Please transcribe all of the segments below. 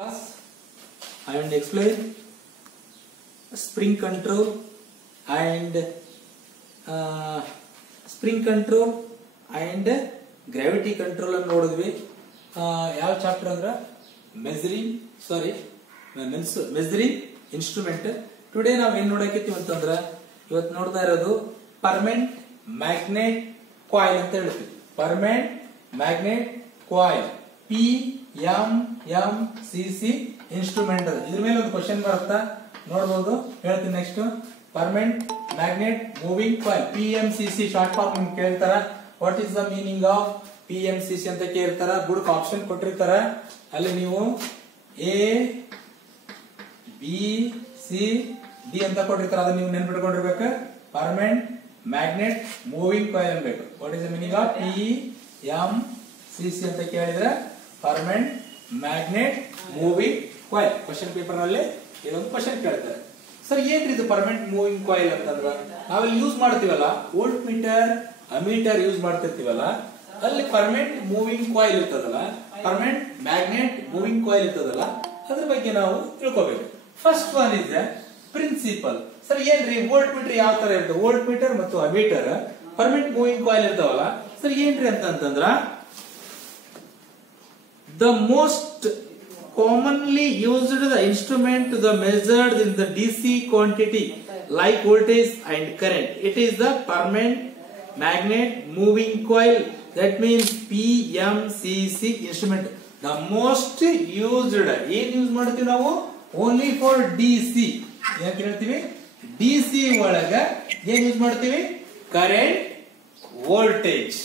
I will explain spring control and gravity control ಅನ್ನು ನೋಡಿದ್ವಿ. ಯಾವ ಚಾಪ್ಟರ್ ಅಂದ್ರೆ ಮೆಜರಿಂಗ್ ಇನ್ಸ್ಟ್ರೂಮೆಂಟ್. ಟುಡೇ ನಾವು ಏನ್ ನೋಡಕತ್ತೀವಿ ಅಂತಂದ್ರ ಇವತ್ತು ನೋಡ್ತಾ ಇರೋದು ಪರ್ಮನೆಂಟ್ ಮ್ಯಾಗ್ನೆಟ್ ಕಾಯಿಲ್ ಅಂತ ಹೇಳ್ತೀವಿ. Permanent magnet coil PMMCC instrument ಅದು. ಇದ್ರ ಮೇಲೆ ಒಂದು ಕ್ವಶನ್ ಬರುತ್ತಾ ನೋಡಬಹುದು, ಹೇಳ್ತೀನಿ. Next permanent magnet moving coil PMCC short form ನಿಮ್ಗೆ ಕೇಳ್ತಾರ. What is the meaning of PMCC ಅಂತ ಕೇಳ್ತಾರ. ಬುಡಕ್ ಆಪ್ಷನ್ ಕೊಟ್ಟಿರ್ತಾರ, ಅಲ್ಲಿ ನೀವು ABCD ಅಂತ ಕೊಟ್ಟಿರ್ತಾರ. ಅದನ್ನ ನೀವು ನೆನ್ಪಿಟ್ಕೊಂಡಿರ್ಬೇಕು. ಪರ್ಮನೆಂಟ್ ಮ್ಯಾಗ್ನೆಟ್ ಮೂವಿಂಗ್ ಕಾಯಿಲ್ ಅನ್ಬೇಕು. What is the meaning of PMCC ಅಂತ ಕೇಳಿದ್ರೆ permanent magnet moving coil. Question paper ನಲ್ಲಿ ಇದೊಂದು ಕ್ವಶನ್ ಕೇಳ್ತಾರೆ. ಸರ್ ಏನ್ರಿ ಇದು ಪರ್ಮನೆಂಟ್ ಮೂವಿಂಗ್ ಕಾಯಿಲ್ ಅಂತಂದ್ರ ನಾವೆಲ್ಲಿ ಯೂಸ್ ಮಾಡ್ತೀವಲ್ಲ, ವೋಲ್ಟ್ ಮೀಟರ್ ಅಮೀಟರ್ ಯೂಸ್ ಮಾಡ್ತಿರ್ತೀವಲ್ಲ, ಅಲ್ಲಿ ಪರ್ಮನೆಂಟ್ ಮೂವಿಂಗ್ ಕಾಯಿಲ್ ಇರ್ತದಲ್ಲ, ಪರ್ಮನೆಂಟ್ ಮ್ಯಾಗ್ನೆಟ್ ಮೂವಿಂಗ್ ಕಾಯಿಲ್ ಇರ್ತದಲ್ಲ, ಅದ್ರ ಬಗ್ಗೆ ನಾವು ತಿಳ್ಕೋಬೇಕು. First one is principle. Sir ಏನ್ರಿ ವೋಲ್ಟ್ ಮೀಟರ್ ಯಾವ ತರ ಇರ್ತದೆ, ವೋಲ್ಟ್ ಮೀಟರ್ ಮತ್ತು ಅಮೀಟರ್ ಪರ್ಮನೆಂಟ್ ಮೂವಿಂಗ್ ಕಾಯಿಲ್ ಇರ್ತಾವಲ್ಲ, ಸರ್ ಏನ್ರಿ ಅಂತಂದ್ರ the most commonly used the instrument to the measured in the DC quantity like voltage and current. It is the permanent magnet moving coil. That means PMCC instrument. The most used. ಏನ್ use ಮಾಡ್ತೀವಿ ನಾವು? Only for DC. ಯಾಕೆ ಹೇಳ್ತೀವಿ? DC ಒಳಗ ಏನ್ use ಮಾಡ್ತೀವಿ? Current, voltage.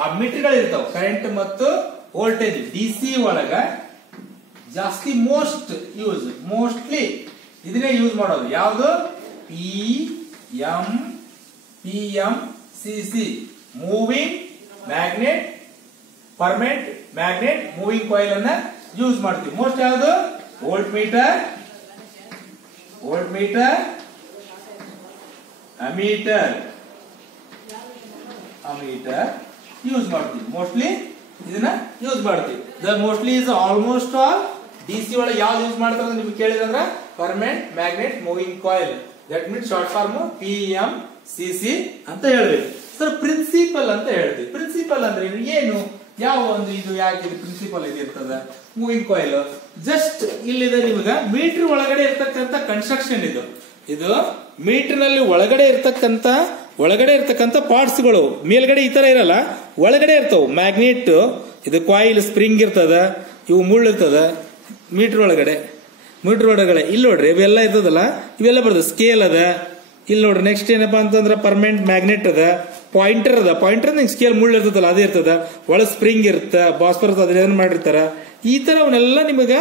ಆ ಮೀಟರ್ಗಳು ಇರ್ತಾವ, ಕರೆಂಟ್ ಮತ್ತು ವೋಲ್ಟೇಜ್. DC ಒಳಗ ಜಾಸ್ತಿ ಮೋಸ್ಟ್ಲಿ ಇದನ್ನೇ ಯೂಸ್ ಮಾಡೋದು. ಯಾವುದು? PMCC moving magnet, permanent magnet moving coil ಅನ್ನ ಯೂಸ್ ಮಾಡ್ತೀವಿ. ಮೋಸ್ಟ್ ಯಾವುದು? ವೋಲ್ಟ್ ಮೀಟರ್, ಅಮೀಟರ್ ಯೂಸ್ ಮಾಡ್ತೀವಿ. ಮೋಸ್ಟ್ಲಿ ಇದನ್ನ ಯೂಸ್ ಮಾಡ್ತೀವಿ. The mostly is almost all DC ಒಳಗೆ ಯಾವ್ದು ಯೂಸ್ ಮಾಡ್ತಾರೆ ನಿಮ್ಗೆ ಕೇಳಿದ್ರೆ permanent magnet moving coil. That means short form PMCC ಅಂತ ಹೇಳ್ಬೇಕು. ಸರ್ ಪ್ರಿನ್ಸಿಪಲ್ ಅಂತ ಹೇಳ್ತೀವಿ. ಪ್ರಿನ್ಸಿಪಲ್ ಅಂದ್ರೆ ಏನು, ಯಾವ ಒಂದು ಇದು ಯಾಕೆ ಪ್ರಿನ್ಸಿಪಲ್ ಇದು ಇರ್ತದ ಮೂವಿಂಗ್ ಕಾಯಿಲ್? ಜಸ್ಟ್ ಇಲ್ಲಿದೆ ನಿಮ್ಗ ಮೀಟರ್ ಒಳಗಡೆ ಇರ್ತಕ್ಕಂಥ ಕನ್ಸ್ಟ್ರಕ್ಷನ್ ಇದು. ಮೀಟರ್ ನಲ್ಲಿ ಒಳಗಡೆ ಇರ್ತಕ್ಕಂಥ ಪಾರ್ಟ್ಸ್ ಗಳು ಮೇಲ್ಗಡೆ ಈ ತರ ಇರಲ್ಲ, ಒಳಗಡೆ ಇರ್ತಾವ. ಮ್ಯಾಗ್ನೆಟ್ ಇದು ಕಾಯಿಲ್ ಸ್ಪ್ರಿಂಗ್ ಇರ್ತದ, ಇವು ಮುಳ್ಳು ಇರ್ತದ ಮೀಟರ್ ಒಳಗಡೆ. ಇಲ್ಲಿ ನೋಡ್ರಿ ಇವೆಲ್ಲ ಇರ್ತದಲ್ಲ, ಇವೆಲ್ಲ ಬರ್ತದೆ. ಸ್ಕೇಲ್ ಅದ ಇಲ್ಲಿ ನೋಡ್ರಿ. ನೆಕ್ಸ್ಟ್ ಏನಪ್ಪಾ ಅಂತಂದ್ರ ಪರ್ಮನೆಂಟ್ ಮ್ಯಾಗ್ನೆಟ್ ಅದ, ಪಾಯಿಂಟರ್ ಅದ. ಪಾಯಿಂಟರ್ ಸ್ಕೇಲ್ ಮುಳ್ಳು ಇರ್ತದಲ್ಲ ಅದೇ ಇರ್ತದ, ಒಳ ಸ್ಪ್ರಿಂಗ್ ಇರುತ್ತ, ಬಾಸ್ಪರಸ್ ಅದ್ರ ಏನ್ ಮಾಡಿರ್ತಾರ. ಈ ತರ ಅವನ್ನೆಲ್ಲ ನಿಮಗ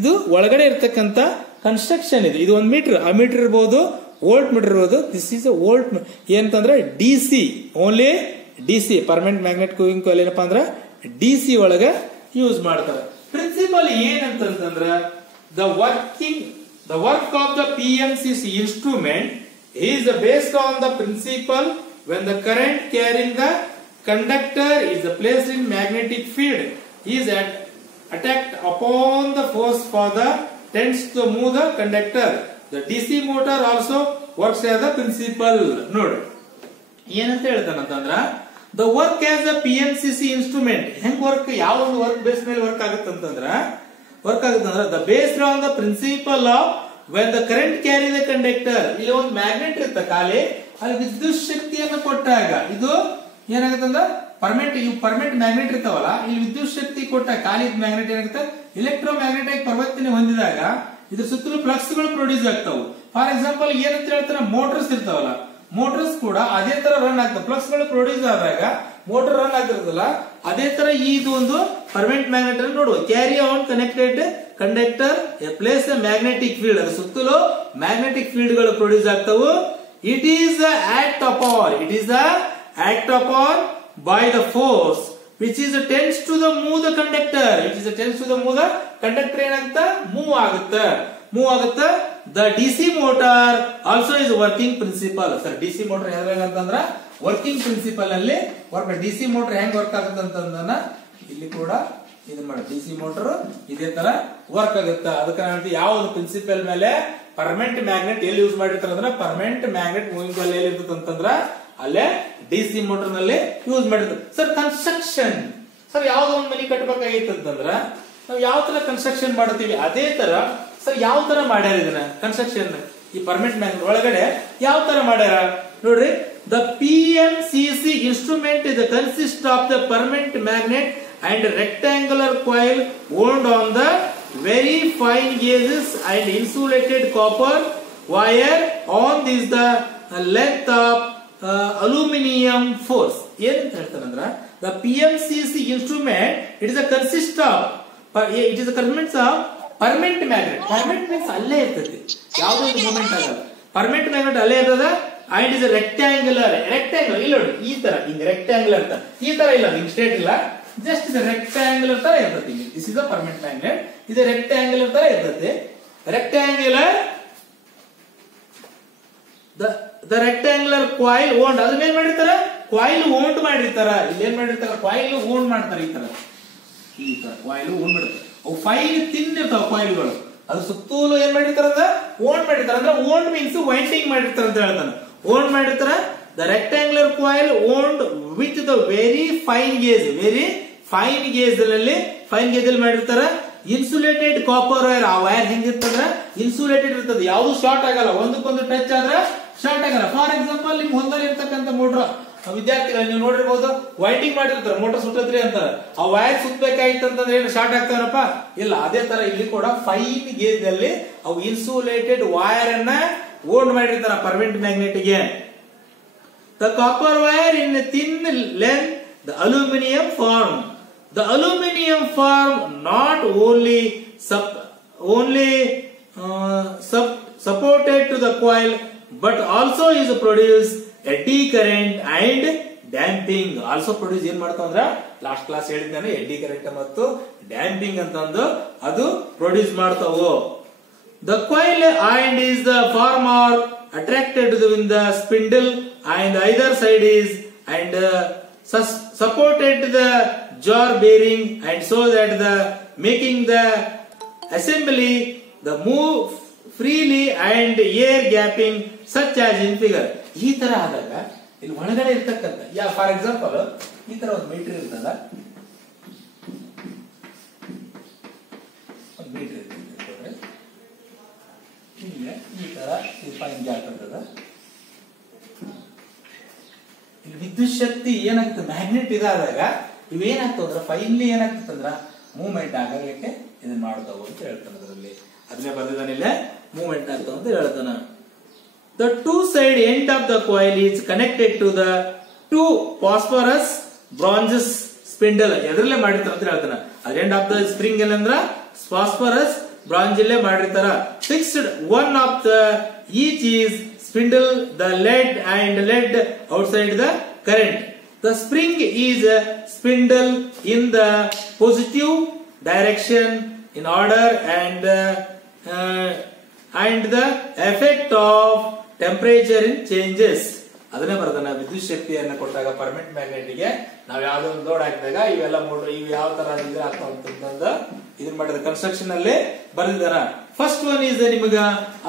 ಇದು ಒಳಗಡೆ ಇರ್ತಕ್ಕಂಥ ಕನ್ಸ್ಟ್ರಕ್ಷನ್ ಇದು. ಇದು ಒಂದು ಮೀಟರ್, ಅಮೀಟರ್ ಇರ್ಬೋದು, ವೋಲ್ಟ್ ಮೀಟರ್ ಇರ್ಬೋದು. ದಿಸ್ ಈಸ್ ವೋಲ್ಟ್ ಏನಂತಂದ್ರೆ DC, only DC permanent magnet moving coil ಏನಪ್ಪಾ ಅಂದ್ರ DC ಒಳಗ ಯೂಸ್ ಮಾಡ್ತಾರೆ. ಪ್ರಿನ್ಸಿಪಲ್ ಏನಂತಂದ್ರ the work of the PMCC instrument is based on the principle when the current carrying the conductor is placed in magnetic field is attacked upon the force for the tends to move the conductor. The DC motor also works as the principle. ನೋಡಿ ಏನಂತ ಹೇಳ್ತಾನಂತಂದ್ರ the work as a PMCC instrument ಹೆಂಗ್ work, ಯಾವ ಒಂದು work base ಮೇಲೆ work ಆಗುತ್ತಂತಂದ್ರ the based on the principle of when the current carry the conductor. ಇಲ್ಲಿ ಒಂದು magnet ಇರುತ್ತೆ ಖಾಲಿ, ಅಲ್ಲಿ ವಿದ್ಯುತ್ ಶಕ್ತಿಯನ್ನು ಕೊಟ್ಟಾಗ ಇದು ಏನಾಗುತ್ತಂದ್ರ ಪರ್ಮನೆಂಟ್ ಮ್ಯಾಗ್ನೆಟ್ ಇರ್ತಾವಲ್ಲ, ಇಲ್ಲಿ ವಿದ್ಯುತ್ ಶಕ್ತಿ ಕೊಟ್ಟಾಗ ಖಾಲಿ ಮ್ಯಾಗ್ನೆಟ್ ಏನಾಗುತ್ತೆ ಎಲೆಕ್ಟ್ರೋ ಮ್ಯಾಗ್ನೆಟಿಕ್ ಪರಿವರ್ತನೆ ಹೊಂದಿದಾಗ ಇದ್ರ ಸುತ್ತಲೂ ಫ್ಲಕ್ಸ್ ಗಳು ಪ್ರೊಡ್ಯೂಸ್ ಆಗ್ತಾವು. ಫಾರ್ ಎಕ್ಸಾಂಪಲ್ ಏನಂತ ಹೇಳ್ತಾರೆ, ಮೋಟರ್ಸ್ ಇರ್ತಾವಲ್ಲ, ಮೋಟರ್ಸ್ ಕೂಡ ಅದೇ ತರ ರನ್ ಆಗ್ತವೆ. ಫ್ಲಕ್ಸ್ ಗಳು ಪ್ರೊಡ್ಯೂಸ್ ಆದಾಗ ಮೋಟರ್ ರನ್ ಆಗಿರ್ತದಲ್ಲ, ಅದೇ ತರ ಇದು ಒಂದು ಪರ್ಮನೆಂಟ್ ಮ್ಯಾಗ್ನೆಟ್ ಅಲ್ಲಿ ನೋಡುವ carry on connected conductor place magnetic field. ಅದ್ರ ಸುತ್ತಲೂ ಮ್ಯಾಗ್ನೆಟಿಕ್ ಫೀಲ್ಡ್ ಗಳು ಪ್ರೊಡ್ಯೂಸ್ ಆಗ್ತಾವು. It is act upon by the force which is tends to the move the conductor. ಏನಾಗುತ್ತೆ? ಮೂವ್ ಆಗುತ್ತೆ. The DC motor also is working principle. Sir DC motor ಹೇಗಂತಂದ್ರ working principle ಅಲ್ಲಿ DC motor ಹೆಂಗ್ work ಆಗುತ್ತೆ ಅಂತಂದನ ಇಲ್ಲಿ ಕೂಡ ಇದನ್ನ ಮಾಡಿ ಡಿಸಿ ಮೋಟರ್ ಇದೇ ತರ ವರ್ಕ್ ಆಗುತ್ತೆ. ಅದಕ್ಕೆ ಯಾವ್ದು ಪ್ರಿನ್ಸಿಪಲ್ ಮೇಲೆ ಪರ್ಮನೆಂಟ್ ಮ್ಯಾಗ್ನೆಟ್ ಎಲ್ಲಿ ಯೂಸ್ ಮಾಡಿರ್ತಾರೆ ಅಂದ್ರೆ ಪರ್ಮನೆಂಟ್ ಮ್ಯಾಗ್ನೆಟ್ ಮೂವಿಂಗ್ ಕಾಯಿಲ್ ಎಲ್ಲಿ ಇರ್ತದೆ ಅಂತಂದ್ರ ಅಲ್ಲೇ ಡಿಸಿ ಮೋಟರ್ ನಲ್ಲಿ ಯೂಸ್ ಮಾಡಿರ್ತಾರೆ. ಸರ್ ಕನ್ಸ್ಟ್ರಕ್ಷನ್, ಸರ್ ಯಾವ್ದೋ ಒಂದು ಮನೆ ಕಟ್ಟಬೇಕಾಗಿತ್ತು ಅಂತಂದ್ರ ನಾವು ಯಾವ ತರ ಕನ್ಸ್ಟ್ರಕ್ಷನ್ ಮಾಡ್ತೀವಿ ಅದೇ ತರ ಸರ್ ಯಾವ ತರ ಮಾಡ್ಯಾರ ಇದನ್ನ ಕನ್ಸ್ಟ್ರಕ್ಷನ್ ಈ ಪರ್ಮನೆಂಟ್ ಮ್ಯಾಗ್ನೆಟ್ ಒಳಗಡೆ ಯಾವ ತರ ಮಾಡ್ಯಾರ ನೋಡ್ರಿ. The PMCC instrument is consist of the permanent magnet and rectangular coil wound on the very fine gauges and insulated copper wire on this the length of aluminum force. ಏನಂತ ಹೇಳ್ತಾರಂದ್ರ the PMCC instrument it is a consist of it is a consist of permanent magnet. permanent means ಅಲ್ಲೇ ಇರ್ತದೆ, ಯಾವುದೋ ಒಂದು movement ಆಗಲ್ಲ. permanent magnet ಅಲ್ಲೇ ಇರ್ತದ. and is a rectangular ಇಲ್ಲ ನೋಡಿ ಈ ತರ ಹಿಂಗ ರೆಕ್ಟ್ಯಾಂಗುಲರ್ ತರ ಈ ತರ ಇಲ್ಲ, ಹಿಂಗ್ ಸ್ಟ್ರೇಟ್ ಇಲ್ಲ, ಜಸ್ಟ್ ಇದು ರೆಕ್ಟ್ಯಾಂಗುಲರ್ ತರ ಇರ್ತದೆ. This is a permanent magnet. ಇದು ರೆಕ್ಟ್ಯಾಂಗುಲರ್ ತರ ಇರ್ತದೆ. Rectangular the rectangular coil wound ಅದನ್ನ ಏನ್ ಮಾಡಿರ್ತಾರ ಕಾಯಿಲ್ ಓಂಡ್ ಮಾಡಿರ್ತಾರ. ಇಲ್ಲಿ ಏನ್ ಮಾಡಿರ್ತಾರ ಕಾಯಿಲ್ ಓಂಡ್ ಮಾಡ್ತಾರೆ ಈ ತರ ಕಾಯಿಲ್ ಓಂಡ್ ಮಾಡಿರ್ತಾರೆ. ಅವು ಫೈನ್ ತಿನ್ ಇರ್ತಾವ ಕಾಯಿಲ್ಗಳು, ಅದು ಸುತ್ತಲೂ ಏನ್ ಮಾಡಿರ್ತಾರ ಅಂದ್ರೆ ಓಂಡ್ ಮಾಡಿರ್ತಾರ. ಅಂದ್ರೆ ಓಂಡ್ ಮೀನ್ಸ್ ವೈಂಡಿಂಗ್ ಮಾಡಿರ್ತಾರ ಅಂತ ಹೇಳ್ತಾನೆ. ಓಂಡ್ ಮಾಡಿರ್ತಾರ. The rectangular coil wound with the very fine gauge ಅಲ್ಲಿ ಮಾಡಿರ್ತಾರ. ಇನ್ಸುಲೇಟೆಡ್ ಕಾಪರ್ ವೈರ್, ಆ ವೈರ್ ಹೆಂಗಿರ್ತಂದ್ರ ಇನ್ಸುಲೇಟೆಡ್ ಇರ್ತದೆ, ಯಾವ್ದು ಶಾರ್ಟ್ ಆಗಲ್ಲ, ಒಂದಕ್ಕೊಂದು ಟಚ್ ಆದ್ರೆ ಶಾರ್ಟ್ ಆಗಲ್ಲ. ಫಾರ್ ಎಕ್ಸಾಂಪಲ್ ನಿಮ್ ಹೊಲದಲ್ಲಿ ಇರ್ತಕ್ಕಂಥ ಮೋಟರ್ ವಿದ್ಯಾರ್ಥಿಗಳು ನೀವು ನೋಡಿರ್ಬೋದು ವೈಂಡಿಂಗ್ ಮಾಡಿರ್ತಾರೆ, ಮೋಟರ್ ಸುತ್ತತ್ರಿ ಅಂತಾರೆ. ಆ ವೈರ್ ಸುತ್ತಬೇಕಾಗಿತ್ತು ಅಂತಂದ್ರೆ ಏನು ಶಾರ್ಟ್ ಆಗ್ತಾವನಪ್ಪ ಇಲ್ಲ. ಅದೇ ತರ ಇಲ್ಲಿ ಕೂಡ ಫೈನ್ ಗೇಜ್ ಅಲ್ಲಿ ಅವು ಇನ್ಸುಲೇಟೆಡ್ ವೈರ್ ಅನ್ನ ಓಂಡ್ ಮಾಡಿರ್ತಾರ ಪರ್ಮನೆಂಟ್ ಮ್ಯಾಗ್ನೆಟ್ ಗೆ. The copper wire in thin length the aluminium form. The aluminum form not only supported to the coil but also is produce eddy current and damping. Also produce ಏನ್ ಮಾಡ್ತಾವ ಅಂದ್ರ last class ಹೇಳಿದ್ದಾನೆ eddy current ಮತ್ತು damping ಅಂತಂದು ಅದು produce ಮಾಡ್ತಾವು. The coil and is the form are attracted to the spindle and either side is and supported the jar bearing and so that the making the assembly the move freely and air gapping such as in figure. ಈ ತರ ಆದಾಗ ಇಲ್ಲಿ ಒಳಗಡೆ ಇರ್ತಕ್ಕಂಥ for example ಈ ತರ ಒಂದು metre ಇರ್ತದ, ಒಂದು ಮೀಟರ್ ಇರ್ತದೆ ಈ ತರ ಫೈನ್ ಗ್ಯಾಪ್ ಇರ್ತದ. ಇಲ್ಲಿ ವಿದ್ಯುತ್ ಶಕ್ತಿ ಏನಾಗ್ತದೆ ಮ್ಯಾಗ್ನೆಟ್ ಇದಾದಾಗ ಇವೇನಾಗ್ತಾವ ಅಂದ್ರೆ ಫೈನ್ಲಿ ಏನಾಗ್ತಂದ್ರ ಮೂವ್ಮೆಂಟ್ ಆಗಲಿಕ್ಕೆ ಇದನ್ನ ಮಾಡ್ತಾವ ಅಂತ ಹೇಳ್ತಾನೆ. ಅದರಲ್ಲಿ ಅದನ್ನೇ ಬಂದಿದ್ದಾನಿಲ್ಲ ಮೂವ್ಮೆಂಟ್ ಆಗ್ತಾವ ಅಂತ ಹೇಳ್ತಾನ. The two side end of the coil is connected to the two phosphorus bronzes spindle. ಎದ್ರಲ್ಲೇ ಮಾಡಿರ್ತಾರ ಅಂತ ಹೇಳ್ತಾನ. ಅದ್ ಎಂಡ್ ಆಫ್ ದ ಸ್ಪ್ರಿಂಗ್ ಏನಂದ್ರ ಫಾಸ್ಫರಸ್ ಬ್ರಾಂಜ್ ಅಲ್ಲೇ ಮಾಡಿರ್ತಾರ. Fixed one of the each is spindle the lead and lead outside the current. The spring is a spindle in the positive direction in order and the effect of temperature in changes. ಅದನ್ನೇ ಬರ್ತಾನ ವಿದ್ಯುತ್ ಶಕ್ತಿಯನ್ನ ಕೊಟ್ಟಾಗ permanent magnet ಗೆ ನಾವ್ ಯಾವ್ದೋ ಒಂದು load ಹಾಕಿದಾಗ ಇವೆಲ್ಲ ಮೋಟರ್ ಇವು ಯಾವ ತರ ಇದ್ರೆ ಆಗ್ತಾವಂತಂದ ಇದನ್ನ ಮಾಡಿದ ಕನ್ಸ್ಟ್ರಕ್ಷನ್ ಅಲ್ಲಿ ಬರೆದಿದ್ದಾರ. ಫಸ್ಟ್ ಒನ್ ಈಸ್ ನಿಮಗ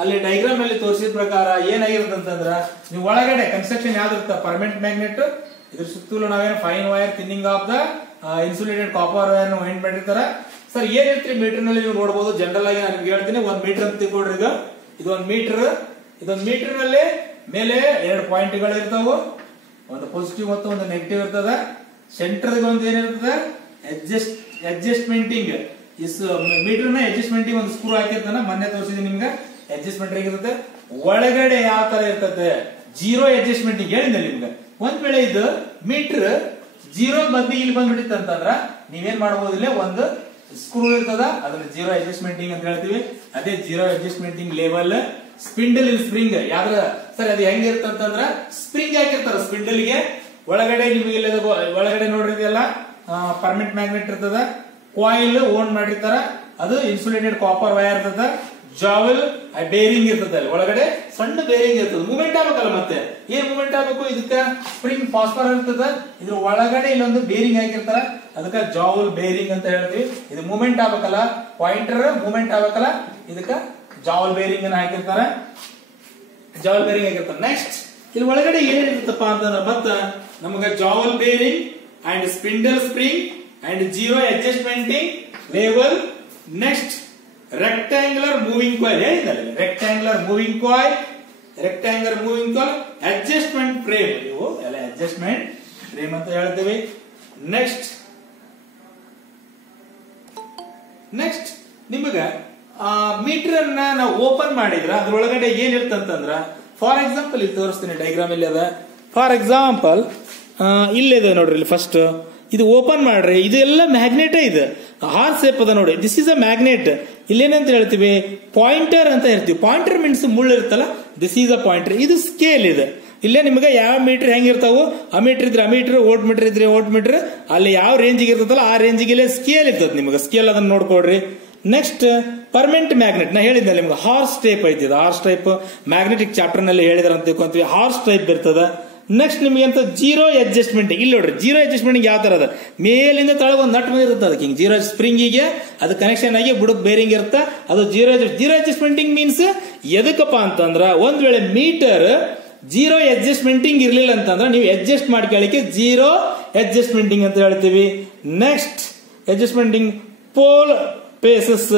ಅಲ್ಲಿ ಡೈಗ್ರಾಮ್ ಅಲ್ಲಿ ತೋರಿಸಿದ ಪ್ರಕಾರ ಏನಾಗಿರುತ್ತೆ ಅಂತಂದ್ರ ನೀವು ಒಳಗಡೆ ಕನ್ಸ್ಟ್ರಕ್ಷನ್ ಯಾವ್ದಿರ್ತ ಪರ್ಮನೆಂಟ್ ಮ್ಯಾಗ್ನೆಟ್ ಇದ್ರ ಸುತ್ತಲೂ ನಾವೇನು fine wire thinning of the insulated copper wire wind ಮಾಡಿರ್ತಾರ. ಸರ್ ಏನಿರ್ತೀರಿ ಮೀಟರ್ ನಲ್ಲಿ ನೀವು ನೋಡಬಹುದು. ಜನರಲ್ ಆಗಿ ನಾನು ನಿಮ್ಗೆ ಹೇಳ್ತೀನಿ, ಒಂದ್ ಮೀಟರ್ ಅಂತ ತಿಳ್ಕೊಡ್ರಿ. ಇದೊಂದು ಮೀಟರ್ ನಲ್ಲಿ ಮೇಲೆ 2 ಪಾಯಿಂಟ್ ಗಳು ಇರ್ತಾವ, ಒಂದು ಪಾಸಿಟಿವ್ ಮತ್ತು ಒಂದು ನೆಗೆಟಿವ್ ಇರ್ತದ. ಸೆಂಟರ್ ಒಂದು ಏನಿರ್ತದ ಅಡ್ಜಸ್ಟ್ಮೆಂಟಿಂಗ್ ಮೀಟರ್ ನ ಅಡ್ಜಸ್ಟ್ಮೆಂಟಿಂಗ್ ಒಂದು ಸ್ಕ್ರೂ ಹಾಕಿರ್ತಾನ. ಮೊನ್ನೆ ತೋರಿಸಿದೀನಿ ನಿಮ್ಗೆ ಅಡ್ಜಸ್ಟ್ಮೆಂಟ್ ಆಗಿರುತ್ತೆ. ಒಳಗಡೆ ಯಾವ ತರ ಇರ್ತದೆ ಜೀರೋ ಅಡ್ಜಸ್ಟ್ಮೆಂಟಿಂಗ್ ಹೇಳಿದ್ದೆ ನಿಮ್ಗೆ. ಒಂದ್ ವೇಳೆ ಇದು ಮೀಟರ್ ಜೀರೋ ಬಂದು ಇಲ್ಲಿ ಬಂದ್ಬಿಟ್ಟಿತ್ತು ಅಂತಂದ್ರ ನೀವೇನ್ ಮಾಡಬಹುದು, ಇಲ್ಲೇ ಒಂದು ಸ್ಕ್ರೂ ಇರ್ತದ, ಅದನ್ನ ಜೀರೋ ಅಡ್ಜಸ್ಟ್ಮೆಂಟಿಂಗ್ ಅಂತ ಹೇಳ್ತೀವಿ. ಅದೇ ಜೀರೋ ಅಡ್ಜಸ್ಟ್ಮೆಂಟಿಂಗ್ ಲೆವೆಲ್ ಸ್ಪಿಂಡಲ್ ಇನ್ ಸ್ಪ್ರಿಂಗ್. ಯಾವ್ದ್ರ ಸರ್ ಅದು ಹೆಂಗಿರ್ತಂತಂದ್ರ ಸ್ಪ್ರಿಂಗ್ ಹಾಕಿರ್ತಾರ ಸ್ಪಿಂಡಲ್ ಗೆ. ಒಳಗಡೆ ನಿಮಗೆ ಒಳಗಡೆ ನೋಡಿದೆಲ್ಲ ಪರ್ಮನೆಂಟ್ ಮ್ಯಾಗ್ನೆಟ್ ಇರ್ತದ. ಕಾಯಿಲ್ ಓನ್ ಮಾಡಿರ್ತಾರ, ಅದು ಇನ್ಸುಲೇಟೆಡ್ ಕಾಪರ್ ವೈರ್ ಇರ್ತದ. ಜಾವೆಲ್ ಬೇರಿಂಗ್ ಇರ್ತದೆ, ಒಳಗಡೆ ಸಣ್ಣ ಬೇರಿಂಗ್ ಇರ್ತದೆ. ಮೂವ್ಮೆಂಟ್ ಆಗ್ಬೇಕಲ್ಲ, ಮತ್ತೆ ಏನ್ ಮೂವ್ಮೆಂಟ್ ಆಗ್ಬೇಕು, ಇದಕ್ಕ ಸ್ಪ್ರಿಂಗ್ ಫಾಸ್ಫರ್ ಇರ್ತದ, ಇದ್ರ ಒಳಗಡೆ ಇಲ್ಲೊಂದು ಬೇರಿಂಗ್ ಹಾಕಿರ್ತಾರ, ಅದಕ್ಕ ಜಾವೆಲ್ ಬೇರಿಂಗ್ ಅಂತ ಹೇಳ್ತೀವಿ. ಇದು ಮೂವ್ಮೆಂಟ್ ಆಗ್ಬೇಕಲ್ಲ, ಪಾಯಿಂಟರ್ ಮೂವ್ಮೆಂಟ್ ಆಗ್ಬೇಕಲ್ಲ, ಇದಕ್ಕ ಜಾವೆಲ್ ಬೇರಿಂಗ್ ಅನ್ನ ಹಾಕಿರ್ತಾರ, ಜಾವೆಲ್ ಬೇರಿಂಗ್ ಹಾಕಿರ್ತಾರ. ನೆಕ್ಸ್ಟ್ ಇಲ್ಲಿ ಒಳಗಡೆ ಏನಿರುತ್ತಪ್ಪ ಅಂತಂದ್ರೆ ಮತ್ತ ನಮಗೆ jewel bearing and spindle spring and zero ಅಡ್ಜಸ್ಟ್ಮೆಂಟಿಂಗ್ level. Next rectangular moving coil ಹೇಳಿದ್ದಾರೆ, rectangular moving coil, rectangular moving coil, adjustment frame, ಇವು ಎಲ್ಲ ಅಡ್ಜಸ್ಟ್ಮೆಂಟ್ ಫ್ರೇಮ್ ಅಂತ ಹೇಳ್ತೀವಿ. ನೆಕ್ಸ್ಟ್ ನಿಮಗ ಮೀಟರ್ ಅನ್ನ ನಾವು ಓಪನ್ ಮಾಡಿದ್ರ ಅದ್ರೊಳಗಡೆ ಏನಿರ್ತಂತಂದ್ರ, ಫಾರ್ ಎಕ್ಸಾಂಪಲ್ ಇಲ್ಲಿ ತೋರಿಸ್ತೀನಿ, ಡೈಗ್ರಾಮ್ ಇಲ್ಲಿ ಅದ. ಫಾರ್ ಎಕ್ಸಾಂಪಲ್ ಇಲ್ಲಿದೆ ನೋಡ್ರಿ, ಇಲ್ಲಿ ಫಸ್ಟ್ ಇದು ಓಪನ್ ಮಾಡ್ರಿ, ಇದೆಲ್ಲ ಮ್ಯಾಗ್ನೆಟ್ ಇದೆ, ಹಾರ್ ಸೇಪ್ ಅದ ನೋಡಿ. This is a magnet. ಇಲ್ಲೇನಂತ ಹೇಳ್ತೀವಿ, ಪಾಯಿಂಟರ್ ಅಂತ ಹೇಳ್ತೀವಿ. ಪಾಯಿಂಟರ್ ಮೀನ್ಸ್ ಮುಳ್ಳು ಇರ್ತಲ್ಲ, ದಿಸ್ ಈಸ್ ಅ ಪಾಯಿಂಟರ್. ಇದು ಸ್ಕೇಲ್ ಇದೆ. ಇಲ್ಲೇ ನಿಮಗೆ ಯಾವ ಮೀಟರ್ ಹೆಂಗಿರ್ತಾವು, ಅಮೀಟರ್ ಇದ್ರೆ ಅಮೀಟರ್, ವೋಲ್ಟ್ ಮೀಟರ್ ಇದ್ರೆ ವೋಲ್ಟ್ ಮೀಟರ್, ಅಲ್ಲಿ ಯಾವ ರೇಂಜಿಗೆ ಇರ್ತದಲ್ಲ ಆ ರೇಂಜಿಗೆ ಇಲ್ಲೇ ಸ್ಕೇಲ್ ಇರ್ತದೆ. ನಿಮಗೆ ಸ್ಕೇಲ್ ಅದನ್ನ ನೋಡ್ಕೊಡ್ರಿ. ನೆಕ್ಸ್ಟ್ ಪರ್ಮನೆಂಟ್ ಮ್ಯಾಗ್ನೆಟ್, ನಾ ಹೇಳಿದ್ದೆ ನಿಮ್ಗೆ ಹಾರ್ಸ್ ಟೈಪ್ ಐತಿದ, ಹಾರ್ಸ್ ಟೈಪ್ ಮ್ಯಾಗ್ನೆಟಿಕ್ ಚಾಪ್ಟರ್ ನಲ್ಲಿ ಹೇಳಿದಾರೆ ಅಂತ ತಿಳ್ಕೊಂತೀವಿ. ಹಾರ್ಸ್ ಟೈಪ್ ಇರ್ತದ. ನೆಕ್ಸ್ಟ್ ನಿಮಗೆ ಅಂತ ಜೀರೋ ಅಡ್ಜಸ್ಟ್ಮೆಂಟ್, ಇಲ್ಲಿ ನೋಡ್ರಿ ಜೀರೋ ಅಡ್ಜಸ್ಟ್ಮೆಂಟ್ ಯಾವ ತರ ಅದ, ಮೇಲಿಂದ ತಳಗ ಒಂದು ನಟ್ ಮೇಲೆ ಇರುತ್ತೆ, ಅದಕ್ಕೆ ಹಿಂಗೆ ಜೀರೋ ಸ್ಪ್ರಿಂಗಿಗೆ ಅದು ಕನೆಕ್ಷನ್ ಆಗಿ ಬುಡಕ್ ಬೇರಿಂಗ್ ಇರುತ್ತೆ, ಅದು ಜೀರೋ ಅಡ್ಜಸ್ಟ್ಮೆಂಟಿಂಗ್ ಮೀನ್ಸ್ ಎದಕ್ಕಪ್ಪ ಅಂತಂದ್ರ, ಒಂದ್ ವೇಳೆ ಮೀಟರ್ ಜೀರೋ ಅಡ್ಜಸ್ಟ್ಮೆಂಟಿಂಗ್ ಇರ್ಲಿಲ್ಲ ಅಂತಂದ್ರೆ ನೀವು ಅಡ್ಜಸ್ಟ್ ಮಾಡ್ಕೊಳ್ಳಿಕ್ಕೆ ಜೀರೋ ಅಡ್ಜಸ್ಟ್ಮೆಂಟಿಂಗ್ ಅಂತ ಹೇಳ್ತೀವಿ. ನೆಕ್ಸ್ಟ್ ಅಡ್ಜಸ್ಟ್ಮೆಂಟಿಂಗ್ pole faces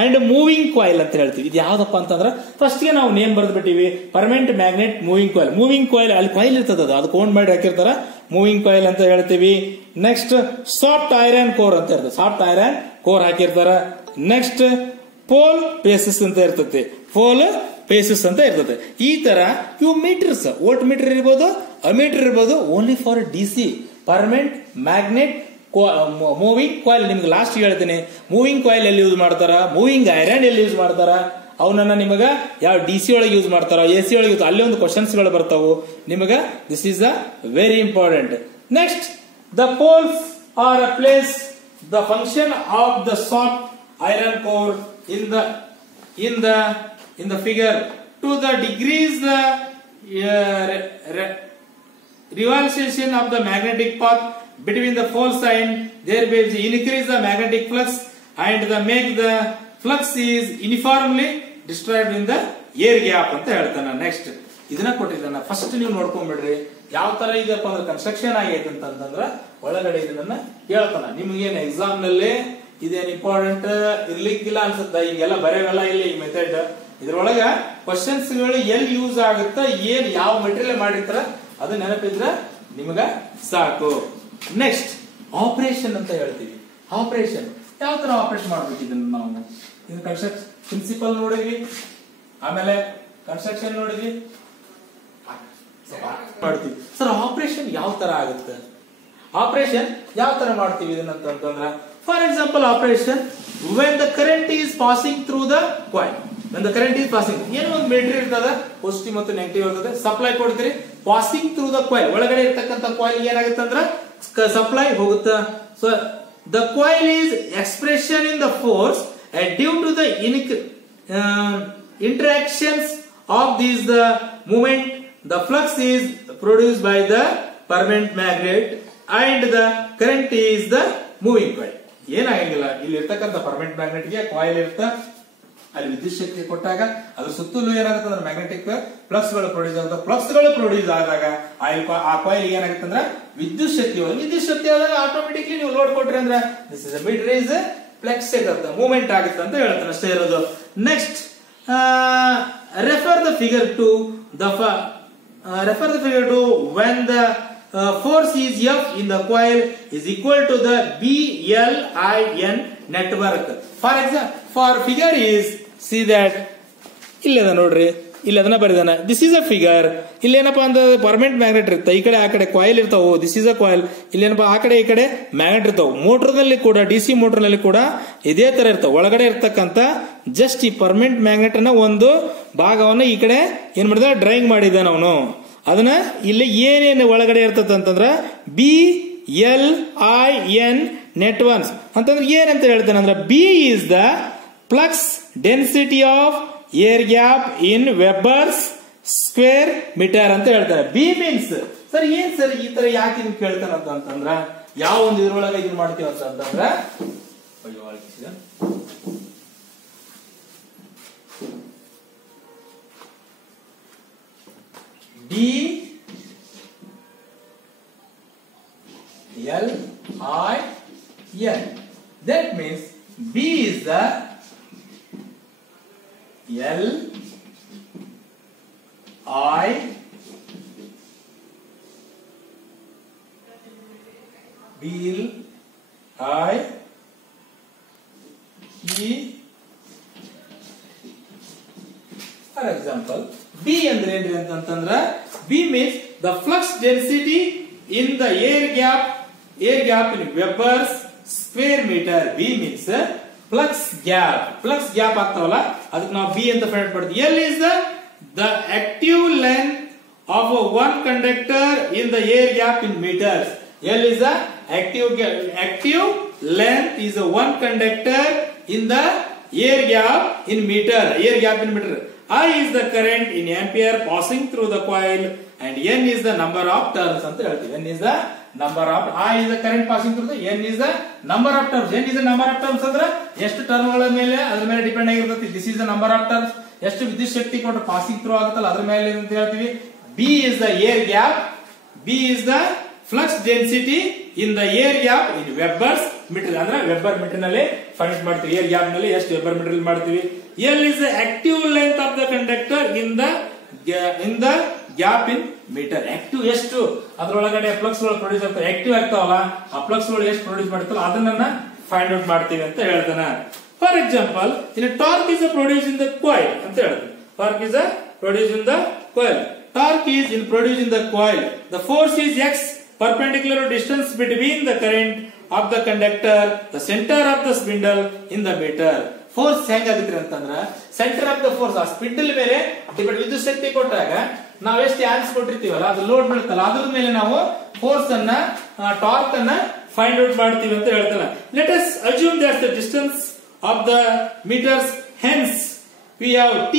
and moving coil ಅಂತ ಹೇಳ್ತೀವಿ. ಇದು ಯಾವ್ದಪ್ಪ ಅಂತಂದ್ರೆ ಫಸ್ಟ್ ಗೆ ನಾವು ನೇಮ್ ಬರೆದು ಬಿಟ್ಟಿವಿ, permanent magnet moving coil. Moving coil ಅಲ್ಲಿ ಕಾಯಿಲ್ ಇರ್ತದ, ಅದಕ್ಕೆ ಓನ್ ಮಾಡಿ ಹಾಕಿರ್ತಾರ, ಮೂವಿಂಗ್ ಕಾಯಿಲ್ ಅಂತ ಹೇಳ್ತೀವಿ. ನೆಕ್ಸ್ಟ್ ಸಾಫ್ಟ್ ಐರನ್ ಕೋರ್ ಅಂತ ಇರ್ತದೆ, ಸಾಫ್ಟ್ ಐರನ್ ಕೋರ್ ಹಾಕಿರ್ತಾರ. ನೆಕ್ಸ್ಟ್ ಪೋಲ್ ಪೇಸಸ್ ಅಂತ ಇರ್ತದೆ, ಪೋಲ್ ಪೇಸಸ್ ಅಂತ ಇರ್ತದೆ. ಈ ತರ ಇವು ಮೀಟರ್ಸ್, ವೋಲ್ಟ್ ಮೀಟರ್ ಇರ್ಬೋದು, ಅಮೀಟರ್ ಇರ್ಬೋದು, only for DC. Permanent magnet moving coil ನಿಮ್ಗೆ ಲಾಸ್ಟ್ ಹೇಳ್ತೀನಿ. ಮೂವಿಂಗ್ ಕಾಯಿಲ್ ಎಲ್ಲಿ ಯೂಸ್ ಮಾಡ್ತಾರ, ಮೂವಿಂಗ್ ಐರನ್ ಎಲ್ಲಿ ಯೂಸ್ ಮಾಡ್ತಾರ, ಅವನನ್ನ ನಿಮಗ ಯಾವ ಡಿಸಿ ಒಳಗೆ ಯೂಸ್ ಮಾಡ್ತಾರ, ಎಸಿ ಒಳಗೆ ಯೂಸ್, ಅಲ್ಲಿ ಒಂದು ಕ್ವಶನ್ಸ್ ಗಳು ಬರ್ತಾವು ನಿಮಗ. This is a very important. Next the poles are a place the function of the soft iron core in the figure to the decrease the revolution of the magnetic path between the poles and thereby increase the magnetic flux and the make the flux is uniformly distributed in the air gap ಅಂತ ಹೇಳ್ತಾನೆ. Next ಇದನ್ನ ಕೊಟ್ಟಿದ್ದಾನ, first ನೀವು ನೋಡ್ಕೊಂಡ್ಬಿಡ್ರಿ ಯಾವ ತರ ಇದಪ್ಪ ಅಂದ್ರೆ construction ಆಗೈತೆ ಅಂತಂದ್ರ ಒಳಗಡೆ ಇದನ್ನ ಹೇಳ್ತಾನ. ನಿಮ್ಗೇನು ಎಕ್ಸಾಮ್ ನಲ್ಲಿ ಇದೇನು ಇಂಪಾರ್ಟೆಂಟ್ ಇರ್ಲಿಕ್ಕಿಲ್ಲ ಅನ್ಸುತ್ತೆ, ಹಿಂಗೆಲ್ಲ ಬರೆಯಲ್ಲ ಇಲ್ಲ ಈ ಮೆಥಡ್. ಇದ್ರೊಳಗ ಕ್ವಶನ್ಸ್ ಗಳು ಎಲ್ಲಿ ಯೂಸ್ ಆಗುತ್ತ, ಏನ್ ಯಾವ ಮೆಟೀರಿಯಲ್ ಮಾಡಿರ್ತಾರ ಅದು ನೆನಪಿದ್ರ ನಿಮಗ ಸಾಕು. ನೆಕ್ಸ್ಟ್ ಆಪರೇಷನ್ ಅಂತ ಹೇಳ್ತೀವಿ. ಆಪರೇಷನ್ ಯಾವ ತರ ಆಪರೇಷನ್ ಮಾಡ್ಬೇಕು ಇದನ್ನ ನಾವು, ಇದು ಕನ್ಸ್ಟ್ರಕ್ಷನ್ ಪ್ರಿನ್ಸಿಪಲ್ ನೋಡಿದ್ವಿ, ಆಮೇಲೆ ಕನ್ಸ್ಟ್ರಕ್ಷನ್ ನೋಡಿದ್ವಿ, ಮಾಡ್ತೀವಿ. ಸರ್ ಆಪರೇಷನ್ ಯಾವ ತರ ಆಗುತ್ತೆ, ಆಪರೇಷನ್ ಯಾವ ತರ ಮಾಡ್ತೀವಿ ಇದನ್ನ ಅಂತಂದ್ರ, for example operation when the current is passing through the coil, when the current is passing, ಏನೋ ಒಂದು ಬ್ಯಾಟರಿ ಇರ್ತದ, ಪಾಸಿಟಿವ್ ಮತ್ತು ನೆಗೆಟಿವ್ ಇರ್ತದೆ, ಸಪ್ಲೈ ಕೊಡ್ತೀರಿ, ಪಾಸಿಂಗ್ ಥ್ರೂ ದ ಕಾಯಿಲ್, ಒಳಗಡೆ ಇರ್ತಕ್ಕಂಥ ಕಾಯಿಲ್ ಏನಾಗುತ್ತೆ ಅಂದ್ರೆ ಸಪ್ಲೈ ಹೋಗುತ್ತೆ. So the coil is expression in the force due to the interactions of these the movement, the flux is produced by the permanent magnet and the current is the moving coil. ಏನಾಗಂಗಿಲ್ಲ, ಇಲ್ಲಿ ಇರ್ತಕ್ಕಂಥ permanent magnet ಗೆ coil ಇರ್ತ, ಅಲ್ಲಿ ವಿದ್ಯುತ್ ಶಕ್ತಿ ಕೊಟ್ಟಾಗ ಅದ್ರ ಸುತ್ತಲೂ ಏನಾಗುತ್ತೆ ಅಂದ್ರೆ ಮ್ಯಾಗ್ನೆಟಿಕ್ ಫ್ಲಕ್ಸ್ ಗಳು ಪ್ರೊಡ್ಯೂಸ್ ಆಗುತ್ತೆ. ಫ್ಲಕ್ಸ್ ಗಳು ಪ್ರೊಡ್ಯೂಸ್ ಆದಾಗ ಆ ಕಾಯಿಲ್ ಏನಾಗುತ್ತೆ ಅಂದ್ರೆ ವಿದ್ಯುತ್ ಶಕ್ತಿ ಆದಾಗ ಆಟೋಮೆಟಿಕ್ಲಿ ನೀವು ಲೋಡ್ ಕೊಟ್ರಿ ಅಂದ್ರೆ this is meter is flex ಆಗುತ್ತೆ, ಮೂವ್ಮೆಂಟ್ ಆಗುತ್ತೆ ಅಂತ ಹೇಳ್ತಾನೆ, ಅಷ್ಟೇ ಇರೋದು. Next refer the figure to when the force is F in the coil is equal to the BLIN network. For example, for figure is see that ಇಲ್ಲದ ನೋಡ್ರಿ, ಇಲ್ಲಿ ಅದನ್ನ ಬರೆದಾನ. This is a figure. ಇಲ್ಲೇನಪ್ಪ ಅಂದ್ರೆ ಪರ್ಮನೆಂಟ್ ಮ್ಯಾಗ್ನೆಟ್ ಇರುತ್ತೆ, ಈ ಕಡೆ ಆ ಕಡೆ ಕಾಯಿಲ್ ಇರ್ತಾವು. This is a coil. ಇಲ್ಲೇನಪ್ಪ ಆ ಕಡೆ ಈ ಕಡೆ ಮ್ಯಾಗ್ನೆಟ್ ಇರ್ತಾವ. ಮೋಟರ್ ನಲ್ಲಿ ಕೂಡ, ಡಿಸಿ ಮೋಟರ್ ನಲ್ಲಿ ಕೂಡ ಇದೇ ತರ ಇರ್ತಾವ. ಒಳಗಡೆ ಇರ್ತಕ್ಕಂತ ಜಸ್ಟ್ ಈ ಪರ್ಮನೆಂಟ್ ಮ್ಯಾಗ್ನೆಟ್ ಅನ್ನ ಒಂದು ಭಾಗವನ್ನ ಈ ಕಡೆ ಏನ್ ಮಾಡಿದ ಡ್ರಾಯಿಂಗ್ ಮಾಡಿದ್ದಾನ ಅವನು. ಅದನ್ನ ಇಲ್ಲಿ ಏನೇನು ಒಳಗಡೆ ಇರ್ತದ ಅಂತಂದ್ರ BLIN ನೆಟ್ ಒನ್ಸ್ ಅಂತಂದ್ರೆ ಏನಂತ ಹೇಳ್ತಾನೆ ಅಂದ್ರೆ B is the flux density of air gap in webers square meter ಅಂತ ಹೇಳ್ತಾರೆ. ಬಿ ಮೀನ್ಸ್ ಸರ್ ಏನ್ ಸರ್ ಈ ತರ ಯಾಕೆ ಇದನ್ನ ಕೇಳ್ತಾನಂತ ಅಂತಂದ್ರ ಯಾವ ಒಂದು ಇದ್ರೊಳಗೆ ಇದನ್ನ ಮಾಡ್ತೀವಿ ಅಂತಂದ್ರ D L I N. That means B is the L I B I E. For example, B ಅಂದ್ರೆ ಏನ್ರಿ ಅಂತಂದ್ರ B means the flux density in the air gap in Weber's square meter. B means flux gap ಆಗ್ತಾವಲ್ಲ ಅದಕ್ಕೆ ನಾವು B ಅಂತ find ಮಾಡ್ತೀವಿ. L is the active length of one conductor in the air gap in meters. L is the active length is one conductor in the air gap in meter. I is the current in ampere passing through the coil and N is the number of turns ಅಂತ ಹೇಳ್ತೀವಿ. N is the number of I is the current passing through the N is the number of turns. N is the number of turns ಅಂದ್ರೆ ಎಷ್ಟು ಟರ್ನ್ಗಳ ಮೇಲೆ ಅದರ ಮೇಲೆ depend ಆಗಿರುತ್ತೆ. This is the number of turns. ಎಷ್ಟು ವಿದ್ಯುತ್ ಶಕ್ತಿ ಕೊಟ್ಟು passing through ಆಗುತ್ತಲ್ಲ ಅದರ ಮೇಲೆ ಅಂತ ಹೇಳ್ತೀವಿ. B is the air gap. B is the flux density in the air gap in Weber's meter. ಅಂದ್ರೆ ವೆಬರ್ ಮೀಟರ್ ನಲ್ಲಿ ಫೈಂಡ್ ಮಾಡ್ತೀವಿ. ಏರ್ ಗ್ಯಾಪ್ ನಲ್ಲಿ ಎಷ್ಟು ವೆಬರ್ ಮೀಟರ್ ಅಲ್ಲಿ ಮಾಡ್ತೀವಿ. L is the active length of the conductor in the gap in meter. Active ಎಷ್ಟು ಅದರೊಳಗಡೆ flux ಗಳು ಪ್ರೊಡ್ಯೂಸ್ ಆಗ್ತವೆ, ಆಕ್ಟಿವ್ ಆಗ್ತಾವಲ್ಲ ಆ ಫ್ಲಕ್ಸ್ ಗಳು ಎಷ್ಟು ಪ್ರೊಡ್ಯೂಸ್ ಮಾಡ್ತಾವಲ್ಲ ಅದನ್ನ ಫೈಂಡ್ ಔಟ್ ಮಾಡ್ತೀವಿ ಅಂತ ಹೇಳ್ತಾನೆ. For example in torque is produce in the coil ಅಂತ ಹೇಳ್ತೀವಿ. Torque is produce in the coil. Torque is in produce in the coil. The force is x perpendicular distance between the current of the conductor, the center of the spindle in the meter. Force ಹೆಂಗಾಗುತ್ತೆ ಅಂತಂದ್ರ centre of the force ಆ spindle ಮೇಲೆ depend. ವಿದ್ಯುತ್ ಶಕ್ತಿ ಕೊಟ್ಟಾಗ ನಾವ್ ಎಷ್ಟು ons ಕೊಟ್ಟಿರ್ತೀವಲ್ಲ ಅದು ಲೋಡ್ ಬೀಳುತ್ತಲ್ಲ ಅದ್ರ ಮೇಲೆ ನಾವು ಫೋರ್ಸ್ ಅನ್ನ ಟಾರ್ಕ್ ಅನ್ನ ಫೈಂಡ್ ಔಟ್ ಮಾಡ್ತೀವಿ ಅಂತ ಹೇಳ್ತಾನೆ. Let us assume that the distance of the meters, hence we have T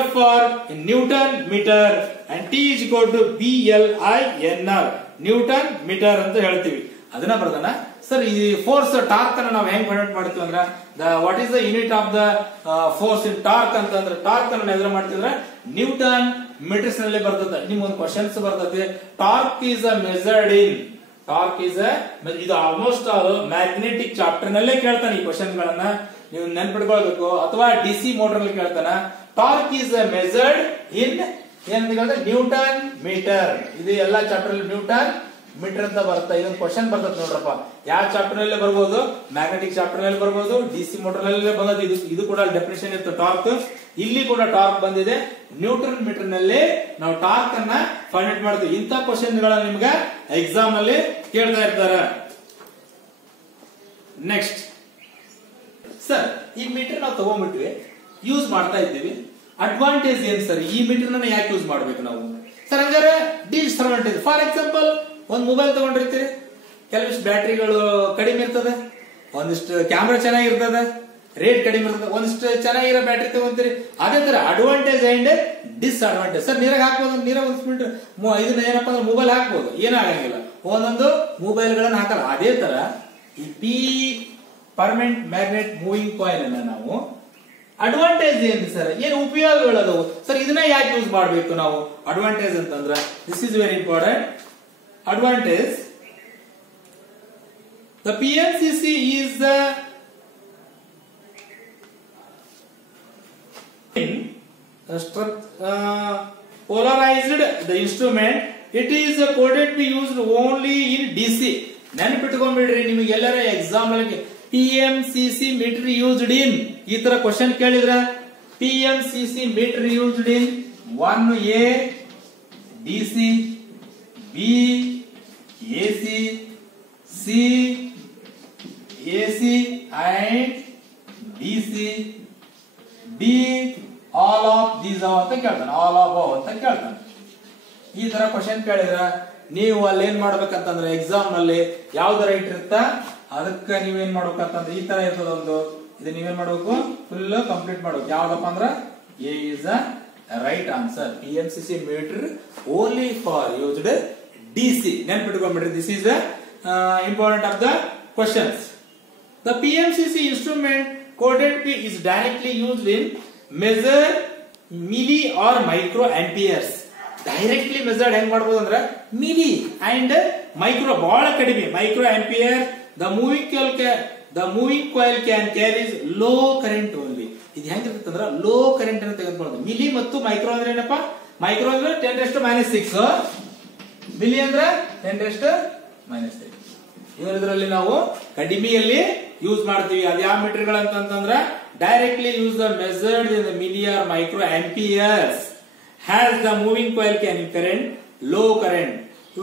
F for in Newton meter and T is equal to BLINR newton metre ಅಂತ ಹೇಳ್ತೀವಿ. ಅದನ್ನ ಬರ್ದಾನ ಸರ್ ಈ ಫೋರ್ಸ್ ಟಾರ್ಕ್ ಅನ್ನ ನಾವು ಹೆಂಗ್ ಫೈಂಡ್ ಔಟ್ ಮಾಡ್ತೀವಿ ಅಂದ್ರೆ what is the unit of the force in torque ಅಂತಂದ್ರೆ ಟಾರ್ಕ್ ಅನ್ನ ಎದ್ರ ಮಾಡ್ತೀವಿ ಅಂದ್ರೆ ನ್ಯೂಟನ್ ಮೀಟರ್ಸ್ ನಲ್ಲಿ ಬರ್ತದೆ. ನಿಮ್ಗೊಂದು ಕ್ವಶನ್ಸ್ ಬರ್ತದೆ. ಟಾರ್ಕ್ ಈಸ್ ಮೆಜರ್ಡ್ ಇನ್ ಇದು ಆಲ್ಮೋಸ್ಟ್ ಮ್ಯಾಗ್ನೆಟಿಕ್ ಚಾಪ್ಟರ್ ನಲ್ಲೇ ಕೇಳ್ತಾನೆ ಈ ಕ್ವಶನ್ ಗಳನ್ನ ನೀವು ನೆನ್ಪಿಡ್ಕೊಳ್ಬೇಕು. ಅಥವಾ DC ಮೋಟರ್ ಅಲ್ಲಿ ಕೇಳ್ತಾನ. ಟಾರ್ಕ್ ಈಸ್ ಮೆಜರ್ಡ್ ಇನ್ ಏನಂದ್ರೆ ನ್ಯೂಟನ್ ಮೀಟರ್. ಇದು ಎಲ್ಲಾ ಚಾಪ್ಟರ್ ಅಲ್ಲಿ ನ್ಯೂಟನ್ ಮೀಟರ್ ಅಂತ ಬರುತ್ತೆ. ಇದೊಂದು ಕ್ವಶನ್ ಬರ್ತದೆ ನೋಡ್ರಪ್ಪ. ಯಾವ ಚಾಪ್ಟರ್ ನಲ್ಲಿ ಬರ್ಬೋದು? ಮ್ಯಾಗ್ನೆಟಿಕ್ ಚಾಪ್ಟರ್ ನಲ್ಲಿ ಬರ್ಬೋದು, DC ಮೋಟರ್ ನಲ್ಲಿ ಬಂದದ್ದು. ಇದು ಕೂಡ ಡೆಫಿನೇಷನ್ ಇತ್ತು ಟಾರ್ಕ್. ಇಲ್ಲಿ ಕೂಡ ಟಾರ್ಕ್ ಬಂದಿದೆ. ನ್ಯೂಟನ್ ಮೀಟರ್ ನಲ್ಲಿ ನಾವು ಟಾರ್ಕ್ ಅನ್ನ ಫೈಂಡ್ ಔಟ್ ಮಾಡ್ತೀವಿ. ಇಂಥ ಕ್ವಶನ್ ಗಳನ್ನ ನಿಮ್ಗೆ ಎಕ್ಸಾಮ್ ಅಲ್ಲಿ ಕೇಳ್ತಾ ಇರ್ತಾರೆ. ನೆಕ್ಸ್ಟ್ ಸರ್ ಈ ಮೀಟರ್ ನಾವು ತಗೊಂಡ್ಬಿಟ್ವಿ, ಯೂಸ್ ಮಾಡ್ತಾ ಇದ್ದೀವಿ. ಅಡ್ವಾಂಟೇಜ್ ಏನ್ ಸರ್? ಈ ಮೀಟರ್ ಯಾಕೆ ಯೂಸ್ ಮಾಡ್ಬೇಕು ನಾವು ಸರ್? ಹಂಗಾರೆ ಡಿಸ್ಅಡ್ವಾಂಟೇಜ್. ಫಾರ್ ಎಕ್ಸಾಂಪಲ್ ಒಂದ್ ಮೊಬೈಲ್ ತಗೊಂಡಿರ್ತೀರಿ, ಕೆಲವಿಷ್ಟು ಬ್ಯಾಟ್ರಿಗಳು ಕಡಿಮೆ ಇರ್ತದೆ, ಒಂದಿಷ್ಟು ಕ್ಯಾಮ್ರಾ ಚೆನ್ನಾಗಿರ್ತದೆ, ರೇಟ್ ಕಡಿಮೆ ಇರ್ತದೆ, ಒಂದಿಷ್ಟು ಚೆನ್ನಾಗಿರೋ ಬ್ಯಾಟ್ರಿ ತಗೊಂತೀರಿ. ಅದೇ ತರ ಅಡ್ವಾಂಟೇಜ್ ಅಂಡ್ ಡಿಸ್ಅಡ್ವಾಂಟೇಜ್. ಸರ್ ನೀರಾಗ ಹಾಕ್ಬೋದು, ನೀರಾಗ ಒಂದ್ ಸ್ಪೀಡ್ ಇದನ್ನ ಏನಪ್ಪಾ ಅಂದ್ರೆ ಮೊಬೈಲ್ ಹಾಕ್ಬೋದು, ಏನಾಗಂಗಿಲ್ಲ. ಒಂದೊಂದು ಮೊಬೈಲ್ ಗಳನ್ನ ಹಾಕಲ್ಲ. ಅದೇ ತರ ಈ P permanent magnet moving coil ಅನ್ನ ನಾವು ಅಡ್ವಾಂಟೇಜ್ ಏನು ಸರ್? ಏನು ಉಪಯೋಗಗಳದವು ಸರ್? ಇದನ್ನ ಯಾಕೆ ಯೂಸ್ ಮಾಡಬೇಕು ನಾವು? ಅಡ್ವಾಂಟೇಜ್ ಅಂತಂದ್ರೆ this is very important. Advantage the PMCC is the polarized the instrument. It is coded to be used only in DC. ನೆನಪಿಟ್ಕೊಂಡ್ಬಿಡ್ರಿ, ನಿಮಗೆ ಎಲ್ಲರ ಎಕ್ಸಾಮ್ ಅಲ್ಲಿ PMCC meter used in ಈ ತರ ಕ್ವಶನ್ ಕೇಳಿದ್ರ PMCC meter used in 1A DC, B AC, C AC and DC, D all of these ಅಂತ ಕೇಳ್ತಾನೆ. All of ಅಂತ ಕೇಳ್ತಾನೆ. ಈ ತರ ಕ್ವಶನ್ ಕೇಳಿದ್ರ ನೀವು ಅಲ್ಲಿ ಏನ್ ಮಾಡ್ಬೇಕಂತಂದ್ರೆ ಎಕ್ಸಾಮ್ ನಲ್ಲಿ ಯಾವ್ದು ರೈಟ್ ಇರುತ್ತಾ ಅದಕ್ಕೆ ನೀವೇನ್ ಮಾಡ್ಬೇಕಂತಂದ್ರೆ ಈ ತರ ಇರ್ತದ ಒಂದು, ಇದು ನೀವೇನ್ ಮಾಡ್ಬೇಕು, ಫುಲ್ ಕಂಪ್ಲೀಟ್ ಮಾಡ್ಬೇಕು. ಯಾವ್ದಪ್ಪ ಅಂದ್ರ a is the right answer. PMCC meter only for used DC. ನೆನ್ಪಿಟ್ಕೊಂಡ್ಬಿಡ್ರಿ, this is important of the questions. The PMCC instrument coded P is directly used in measure milli or micro amperes. Directly measured ಹೆಂಗ್ ಮಾಡಬಹುದು ಅಂದ್ರೆ milli and micro, ಬಹಳ ಕಡಿಮೆ micro ampere. The moving coil can carries low current only. ಇದು ಹೆಂಗಿರುತ್ತೆ ಅಂದ್ರೆ low current ಅನ್ನು ತೆಗೆದುಕೊಳ್ಳೋದು. Milli ಮತ್ತು ಮೈಕ್ರೋ ಅಂದ್ರೆ ಏನಪ್ಪಾ, ಮೈಕ್ರೋ ಅಂದ್ರೆ 10⁻⁻⁶, ಮಿಲಿ ಅಂದ್ರೆ 10⁻⁻3. ಇದರಲ್ಲಿ ನಾವು ಕಡಿಮೆಯಲ್ಲಿ ಯೂಸ್ ಮಾಡ್ತೀವಿ. ಅದು ಯಾವ ಮೀಟರ್ ಗಳಂತಂದ್ರೆ directly use the measured in the milli or micro amperes. Has the moving coil carrying current, low current.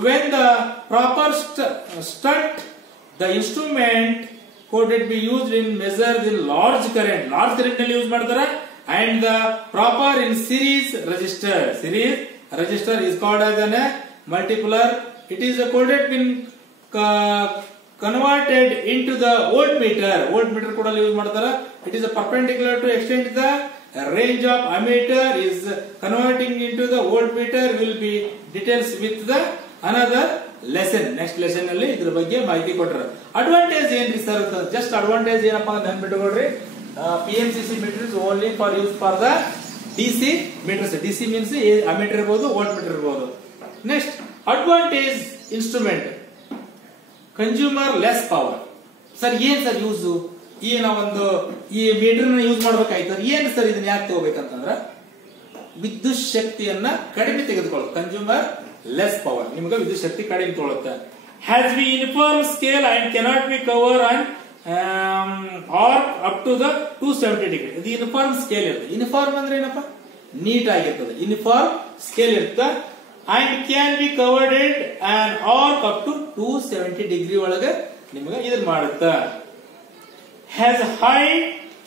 When the proper stunt, the instrument could be used in measure the large current. Large current ನಲ್ಲಿ use ಮಾಡ್ತಾರೆ. And the proper in series resistor. Series resistor is called as a multipolar. It is coded in converted into the voltmeter. Voltmeter ಕೂಡ use ಮಾಡ್ತಾರೆ. It is a perpendicular to extend the range of ammeter is converting into the voltmeter. Will be details with the another lesson. Next lesson ಅಲ್ಲಿ ಇದರ ಬಗ್ಗೆ ಮಾಹಿತಿ ಕೊಟ್ಟರು. Advantage ಏನ್ರಿ sir? Just advantage ಏನಪ್ಪಾ ಅಂತ ನೆನ್ಪಿಟ್ಕೊಳ್ರಿ. PMCC meter is only for use for the DC meters. DC means ammeter ಇರಬಹುದು, voltmeter ಇರಬಹುದು. Next advantage instrument consumer less power. Sir ಏನ್ ಸರ್ ಯೂಸ್? ಒಂದು ಈ ಮೀಟರ್ ಯೂಸ್ ಮಾಡ್ಬೇಕಾಯ್ತು, ಏನ್ ಸರ್ ಇದನ್ನ ಯಾಕೆ ತಗೋಬೇಕಂತಂದ್ರ ವಿದ್ಯುತ್ ಶಕ್ತಿಯನ್ನ ಕಡಿಮೆ ತೆಗೆದುಕೊಳ್ಳುತ್ತೆ. ಕನ್ಸ್ಯೂಮರ್ ಲೆಸ್ ಪವರ್, ನಿಮ್ಗೆ ವಿದ್ಯುತ್ ಶಕ್ತಿ ಕಡಿಮೆ ತಗೊಳುತ್ತೆ. Has be uniform scale and cannot be cover and arc up to the 270 degree. ಇದು ಯೂನಿಫಾರ್ಮ್ ಸ್ಕೇಲ್ ಇರುತ್ತೆ. ಯೂನಿಫಾರ್ಮ್ ಅಂದ್ರೆ ಏನಪ್ಪಾ, ನೀಟ್ ಆಗಿರ್ತದೆ. ಯೂನಿಫಾರ್ಮ್ ಸ್ಕೇಲ್ ಇರುತ್ತೆ and can be covered and arc up to 270 degree ಒಳಗೆ ನಿಮ್ಗೆ ಇದನ್ನ ಮಾಡುತ್ತೆ. Has high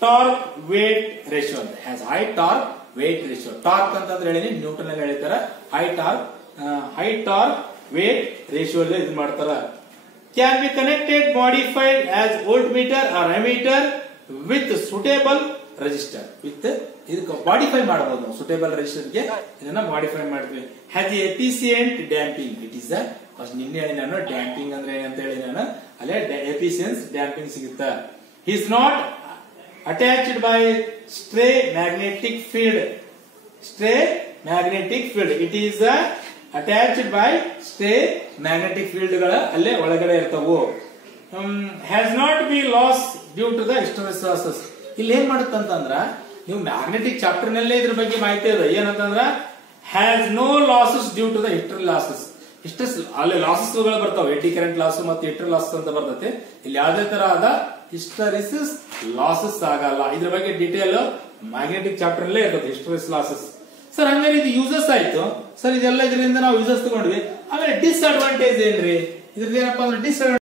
torque weight ratio. Has high torque weight ratio. Torque ಅಂತಂದ್ರೆ ಹೇಳಿ ನ್ಯೂಟನ್ ಅಲ್ಲಿ ಹೇಳ್ತಾರೆ. high torque weight ratio ಅಲ್ಲಿ ಇದು ಮಾಡ್ತಾರೆ. Can be connected, modified as voltmeter or ammeter with suitable resistor. With ಇದಕ್ಕೆ modify ಮಾಡಬಹುದು. suitable resistor ಗೆ ಇದನ್ನ modify ಮಾಡ್ತೀವಿ. Has efficient damping. It is a first ನಿನ್ನೆ ಹೇಳಿ ನಾನು ಡ್ಯಾಂಪಿಂಗ್ ಅಂದ್ರೆ ಏನಂತ ಹೇಳಿ ನಾನು ಅಲ್ಲೇ ಎಫಿಷಿಯನ್ಸ್ ಡ್ಯಾಂಪಿಂಗ್ ಸಿಗುತ್ತಾ. He is not attached by stray magnetic field. Stray magnetic field. It is attached by stray magnetic field ಗಳ ಅಲ್ಲೇ ಒಳಗಡೆ ಇರ್ತವು. Has not been lost due to the hysteresis losses. ಇಲ್ಲಿ ಏನ್ ಮಾಡುತ್ತೆ ಅಂತಂದ್ರ, ನೀವು ಮ್ಯಾಗ್ನೆಟಿಕ್ ಚಾಪ್ಟರ್ ನಲ್ಲೇ ಇದ್ರ ಬಗ್ಗೆ ಮಾಹಿತಿ ಇದೆ. ಏನಂತಂದ್ರ has no losses due to the hysteresis losses. ಅಲ್ಲಿ ಲಾಸಸ್ ಗಳು ಬರ್ತಾವೆ. ಎಡ್ಡಿ ಕರೆಂಟ್ ಲಾಸ್ ಮತ್ತು ಹಿಸ್ಟರಿ ಲಾಸ್ ಅಂತ ಬರ್ತೈತೆ. ಇಲ್ಲಿ ಯಾವುದೇ ತರ ಆದ ಹಿಸ್ಟರಿಸಿಸ್ ಲಾಸಸ್ ಆಗಲ್ಲ. ಇದ್ರ ಬಗ್ಗೆ ಡೀಟೇಲ್ ಮ್ಯಾಗ್ನೆಟಿಕ್ ಚಾಪ್ಟರ್ ಅಲ್ಲೇ ಇರ್ತದೆ, ಹಿಸ್ಟರಿಸ್ ಲಾಸಸ್. ಸರ್ ಹಂಗಾರೆ ಇದು ಯೂಸಸ್ ಆಯ್ತು ಸರ್, ಇದೆಲ್ಲ ಇದರಿಂದ ನಾವು ಯೂಸಸ್ ತಗೊಂಡ್ವಿ. ಆಮೇಲೆ ಡಿಸ್ಅಡ್ವಾಂಟೇಜ್ ಏನ್ರಿ? ಇದ್ರದ್ದು ಏನಪ್ಪಾ ಅಂದ್ರೆ